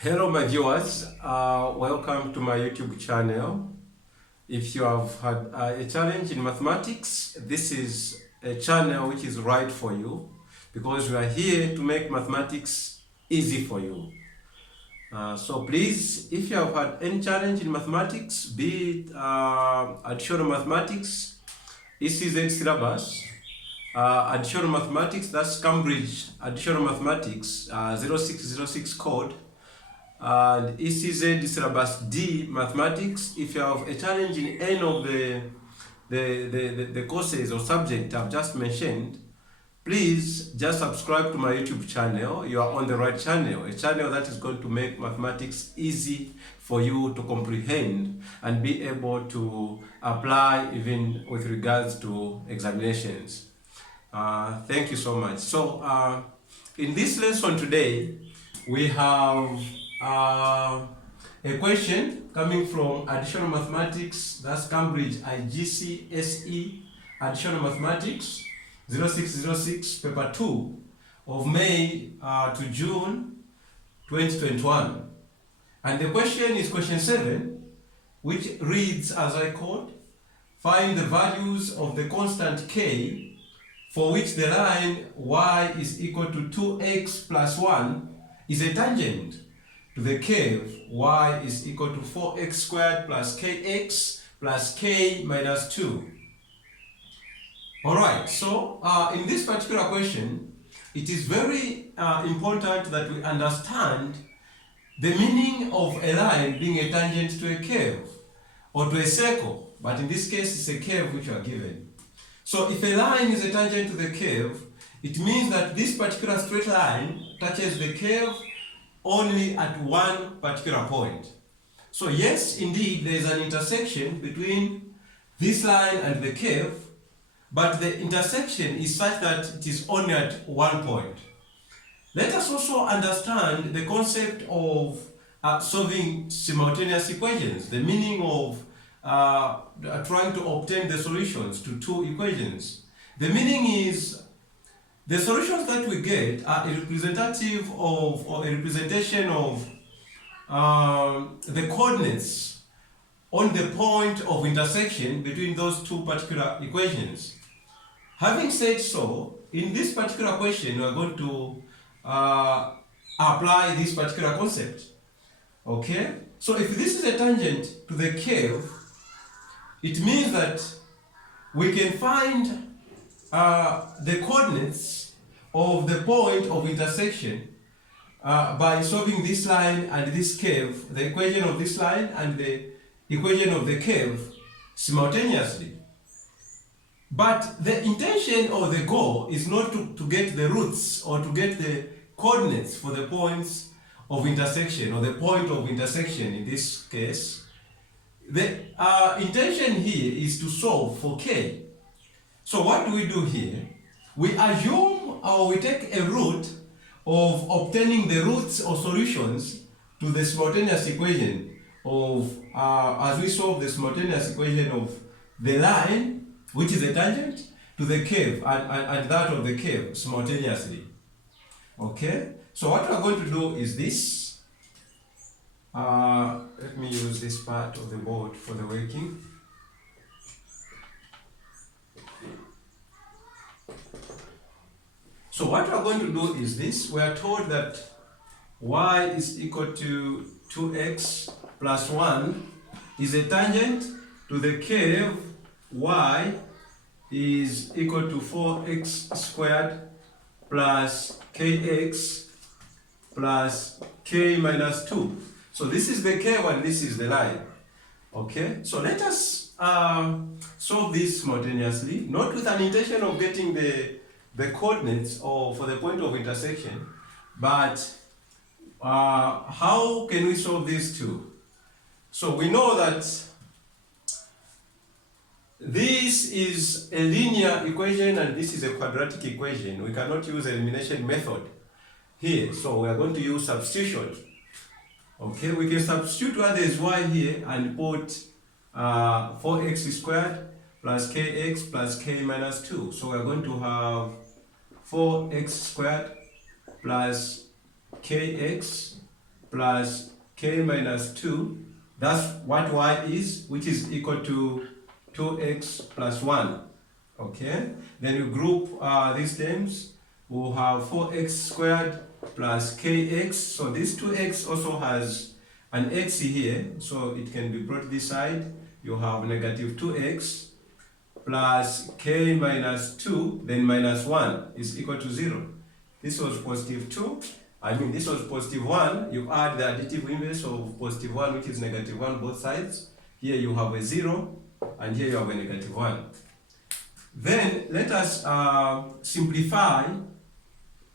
Hello my viewers, welcome to my YouTube channel. If you have had a challenge in mathematics, this is a channel which is right for you because we are here to make mathematics easy for you. So please, if you have had any challenge in mathematics, be it additional mathematics, Igcse syllabus, additional mathematics, that's Cambridge additional mathematics 0606 code, and Igcse syllabus D mathematics. If you have a challenge in any of the courses or subject I've just mentioned, please just subscribe to my YouTube channel. You are on the right channel, a channel that is going to make mathematics easy for you to comprehend and be able to apply even with regards to examinations. Thank you so much. So in this lesson today, we have a question coming from additional mathematics, that's Cambridge Igcse SE additional mathematics 0606 paper 2 of May to June 2021. And the question is question 7, which reads as I quote, find the values of the constant k for which the line y is equal to 2x plus 1 is a tangent to the curve y is equal to 4x squared plus kx plus k minus 2. Alright, so in this particular question, it is very important that we understand the meaning of a line being a tangent to a curve or to a circle, but in this case it's a curve which you are given. So if a line is a tangent to the curve, it means that this particular straight line touches the curve only at one particular point. So yes, indeed, there is an intersection between this line and the curve, but the intersection is such that it is only at one point. Let us also understand the concept of solving simultaneous equations, the meaning of trying to obtain the solutions to two equations. The meaning is the solutions that we get are a representative of, or a representation of the coordinates on the point of intersection between those two particular equations. Having said so, in this particular question, we are going to apply this particular concept. Okay? So if this is a tangent to the curve, it means that we can find the coordinates of the point of intersection by solving this line and this curve, the equation of this line and the equation of the curve simultaneously. But the intention or the goal is not to get the roots or to get the coordinates for the points of intersection or the point of intersection in this case. The intention here is to solve for k. So what do we do here? We assume or we take a route of obtaining the roots or solutions to the simultaneous equation of, as we solve the simultaneous equation of the line, which is a tangent, to the curve and that of the curve simultaneously. Okay? So what we are going to do is this. Let me use this part of the board for the working. So what we are going to do is this. We are told that y is equal to 2x plus 1 is a tangent to the curve y is equal to 4x squared plus kx plus k minus 2. So this is the curve and this is the line. Okay, so let us solve this simultaneously, not with an intention of getting the coordinates or for the point of intersection, but how can we solve these two? So we know that this is a linear equation and this is a quadratic equation. We cannot use elimination method here, so we are going to use substitution. Okay, we can substitute where there is y here and put 4x squared plus kx plus k minus 2. So we are going to have 4x squared plus kx plus k minus 2. That's what y is, which is equal to 2x plus 1. Okay? Then you group these terms. We'll have 4x squared plus kx. So this 2x also has an x here, so it can be brought this side. You have negative 2x plus k minus 2, then minus 1 is equal to 0. This was positive 2. This was positive 1. You add the additive inverse of positive 1, which is negative 1, both sides. Here you have a 0, and here you have a negative 1. Then let us simplify,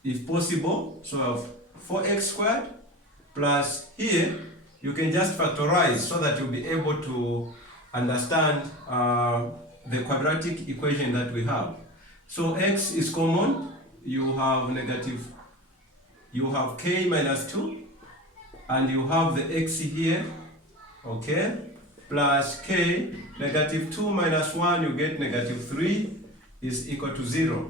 if possible. So I have 4x squared plus here, you can just factorize so that you'll be able to understand the quadratic equation that we have. So x is common. You have k minus 2, and you have the x here, okay, plus k, negative 2 minus 1, you get negative 3 is equal to 0.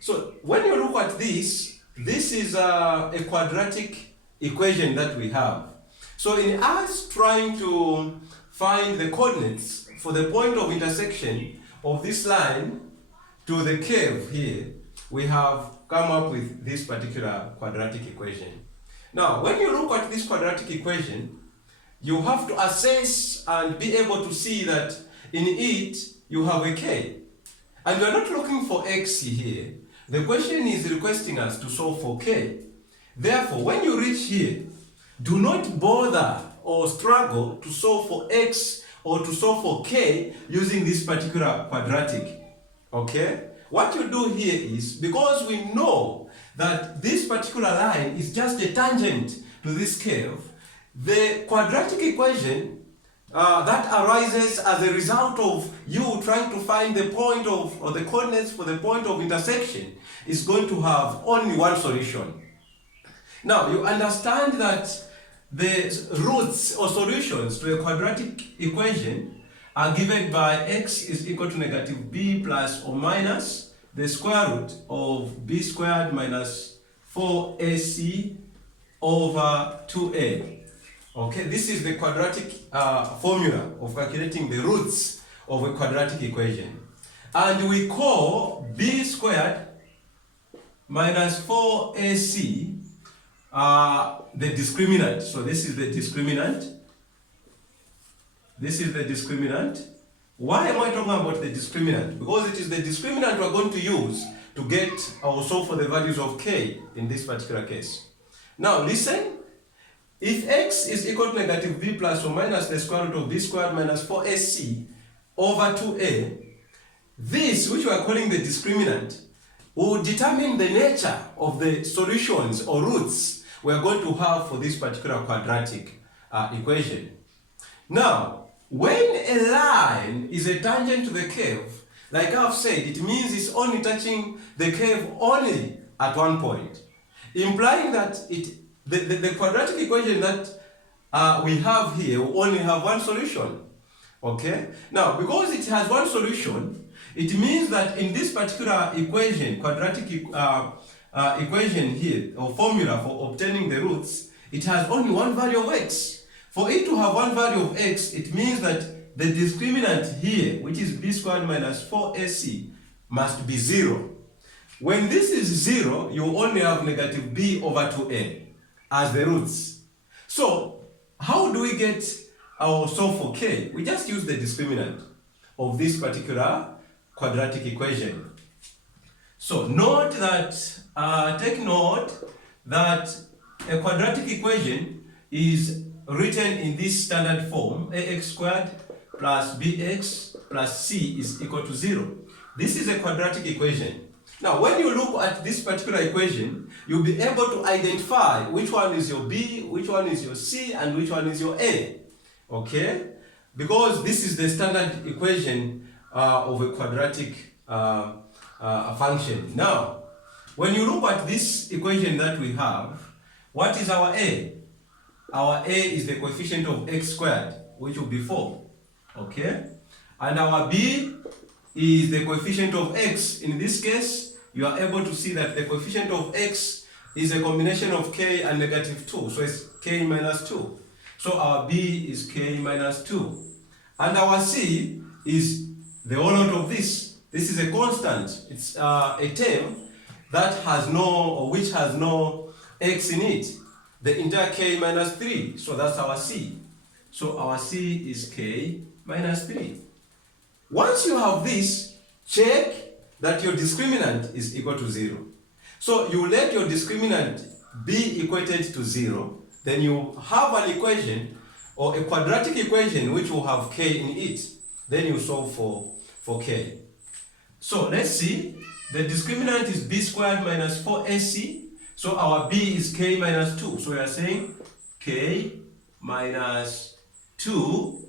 So when you look at this is a quadratic equation that we have. So in us trying to find the coordinates for the point of intersection of this line to the curve here, we have come up with this particular quadratic equation. Now, when you look at this quadratic equation, you have to assess and be able to see that in it you have a k. And we are not looking for x here. The question is requesting us to solve for k. Therefore, when you reach here, do not bother or struggle to solve for x or to solve for k using this particular quadratic. Okay? What you do here is, because we know that this particular line is just a tangent to this curve, the quadratic equation that arises as a result of you trying to find the point of, or the coordinates for the point of intersection, is going to have only one solution. Now, you understand that the roots or solutions to a quadratic equation are given by x is equal to negative b plus or minus the square root of b squared minus 4ac over 2a. Okay, this is the quadratic formula of calculating the roots of a quadratic equation. And we call b squared minus 4ac the discriminant. So this is the discriminant. This is the discriminant. Why am I talking about the discriminant? Because it is the discriminant we are going to use to get or solve for the values of k in this particular case. Now listen, if x is equal to negative b plus or minus the square root of b squared minus 4ac over 2a, this, which we are calling the discriminant, will determine the nature of the solutions or roots we are going to have for this particular quadratic equation. Now, when a line is a tangent to the curve, like I've said, it means it's only touching the curve only at one point, implying that the quadratic equation that we have here will only have one solution. Okay? Now, because it has one solution, it means that in this particular equation, quadratic equation here, or formula for obtaining the roots, it has only one value of x. For it to have one value of x, it means that the discriminant here, which is b squared minus 4ac, must be 0. When this is 0, you only have negative b over 2a as the roots. So, how do we get our solve for k? We just use the discriminant of this particular quadratic equation. So, note that, take note that a quadratic equation is written in this standard form: ax squared plus bx plus c is equal to 0. This is a quadratic equation. Now, when you look at this particular equation, you'll be able to identify which one is your b, which one is your c, and which one is your a. Okay? Because this is the standard equation of a quadratic function. Now, when you look at this equation that we have, what is our a? Our a is the coefficient of x squared, which will be 4. Okay? And our b is the coefficient of x. In this case, you are able to see that the coefficient of x is a combination of k and negative 2. So it's k minus 2. So our b is k minus 2. And our c is the whole lot of this. This is a constant. It's a term that has no, or which has no x in it. The entire k minus 3. So that's our c. So our c is k minus 3. Once you have this, check that your discriminant is equal to 0. So you let your discriminant be equated to 0, then you have an equation or a quadratic equation which will have k in it. Then you solve for k. So let's see, the discriminant is b squared minus 4ac. So our b is k minus 2. So we are saying k minus 2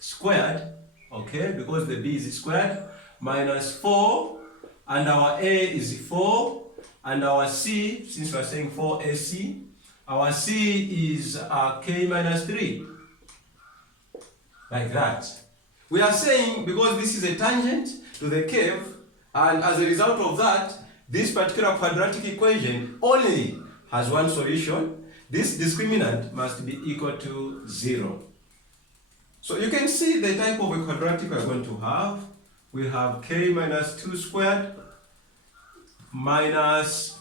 squared, okay, because the b is squared, minus 4, and our a is 4, and our c, since we are saying 4ac, our c is k minus 3. Like that. We are saying, because this is a tangent to the curve, and as a result of that, this particular quadratic equation only has one solution. This discriminant must be equal to 0. So you can see the type of a quadratic we are going to have. We have k minus 2 squared minus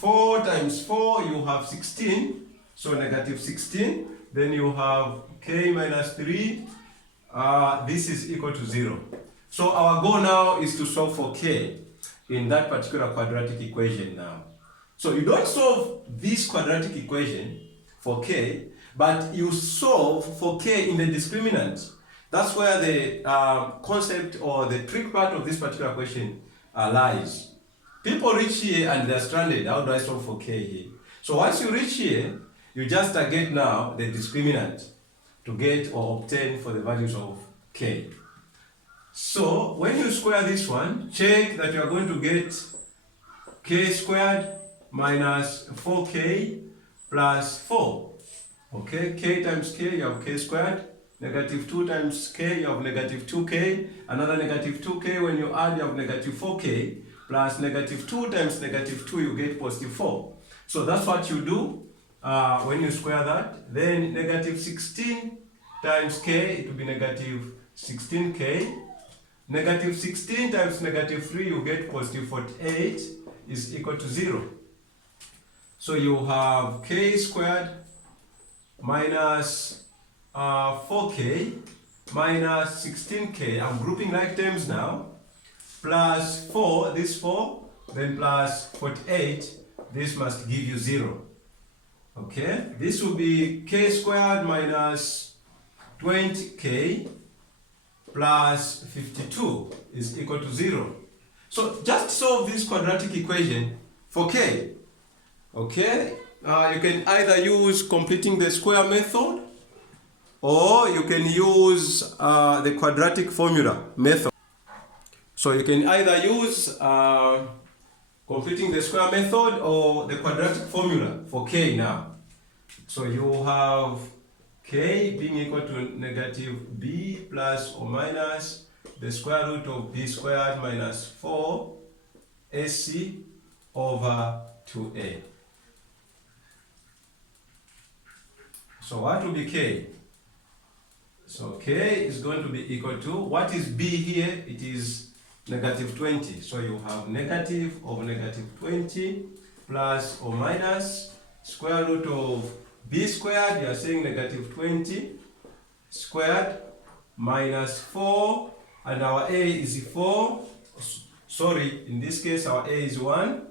4 times 4, you have 16, so negative 16. Then you have k minus 3, this is equal to 0. So our goal now is to solve for k in that particular quadratic equation now. So you don't solve this quadratic equation for k, but you solve for k in the discriminant. That's where the concept or the trick part of this particular question lies. People reach here and they're stranded. How do I solve for k here? So once you reach here, you just get now the discriminant to get or obtain for the values of k. So when you square this one, check that you are going to get k squared minus 4k plus 4. Okay, k times k, you have k squared. Negative 2 times k, you have negative 2k. Another negative 2k, when you add, you have negative 4k. Plus negative 2 times negative 2, you get positive 4. So that's what you do when you square that. Then negative 16 times k, it will be negative 16k. Negative 16 times negative 3, you get positive 48 is equal to 0. So you have k squared minus 4k minus 16k. I'm grouping like terms now. Plus 4, this 4, then plus 48, this must give you 0. Okay, this will be k squared minus 20k plus 52 is equal to 0. So just solve this quadratic equation for k. Okay, you can either use completing the square method, or you can use the quadratic formula method. So you can either use completing the square method or the quadratic formula for k now. So you have k being equal to negative b plus or minus the square root of b squared minus 4 ac over 2a. So what will be k? So k is going to be equal to, what is b here? It is negative 20. So you have negative of negative 20 plus or minus square root of b squared, you are saying negative 20 squared minus 4, and our a is 4. Sorry, in this case our a is 1.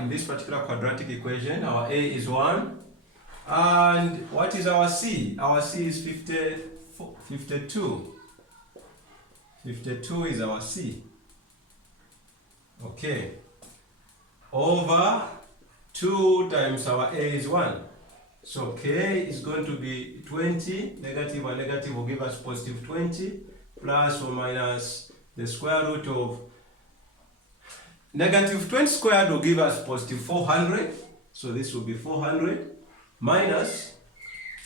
In this particular quadratic equation, our a is 1. And what is our c? Our c is 52. 52 is our c. Okay. Over 2 times our a is 1. So k is going to be 20. Negative and negative will give us positive 20. Plus or minus the square root of negative 20 squared will give us positive 400. So this will be 400. Minus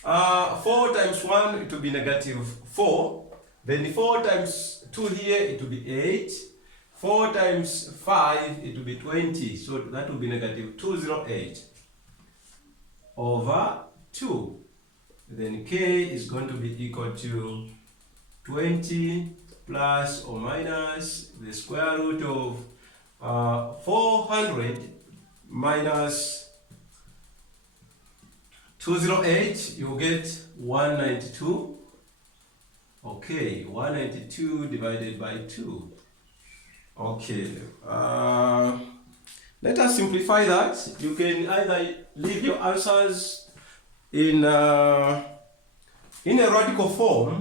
4 times 1, it will be negative 4. Then 4 times 2 here, it will be 8. 4 times 5, it will be 20. So that will be negative 208 over 2. Then k is going to be equal to 20 plus or minus the square root of 400 minus 208, you get 192. Okay, 192 divided by 2. Okay, let us simplify that. You can either leave your answers in a radical form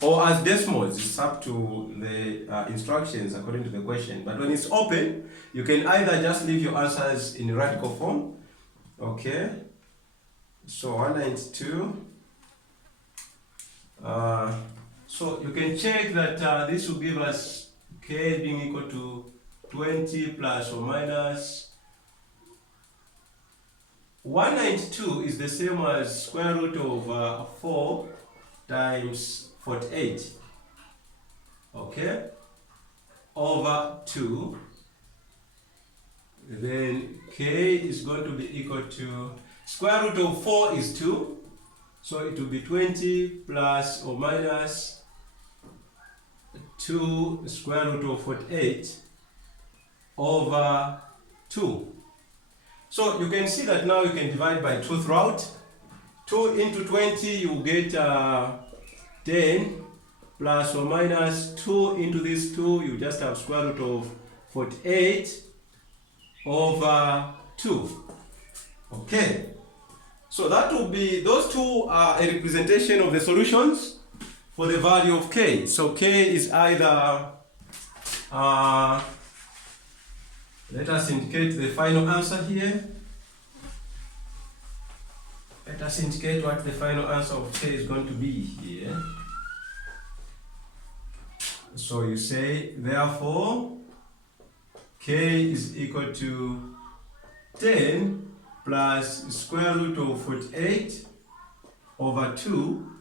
or as decimals. It's up to the instructions according to the question. But when it's open, you can either just leave your answers in radical form. Okay, so 192. So you can check that this will give us k being equal to 20 plus or minus 192 is the same as square root of 4 times 48, okay, over 2. Then k is going to be equal to, square root of 4 is 2, so it will be 20 plus or minus 2 square root of 48 over 2. So you can see that now you can divide by 2 throughout. 2 into 20, you get 10 plus or minus 2 into this 2, you just have square root of 48 over 2. Okay. So that will be, those two are a representation of the solutions for the value of k. So k is either, let us indicate the final answer here. Let us indicate what the final answer of k is going to be here. So you say, therefore, k is equal to 10 plus square root of 48 over 2.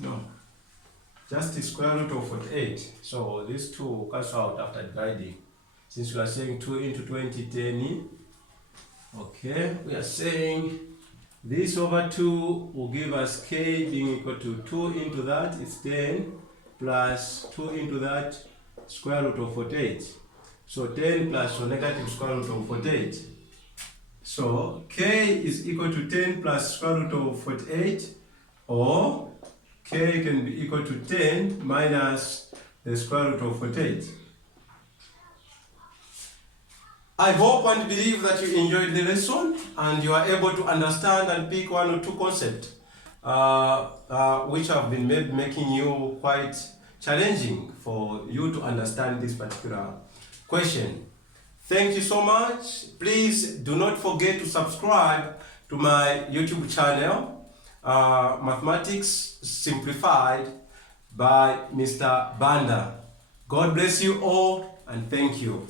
No, just the square root of 48. So these two will cancel out after dividing. Since we are saying 2 into 20, 10. Okay, we are saying this over 2 will give us k being equal to 2 into that, it's 10, plus 2 into that, square root of 48. So 10 plus or negative square root of 48. So k is equal to 10 plus square root of 48, or k can be equal to 10 minus the square root of 48. I hope and believe that you enjoyed the lesson and you are able to understand and pick one or two concepts which have been making you quite challenging for you to understand this particular question. Thank you so much. Please do not forget to subscribe to my YouTube channel, Mathematics Simplified by Mr. Banda. God bless you all and thank you.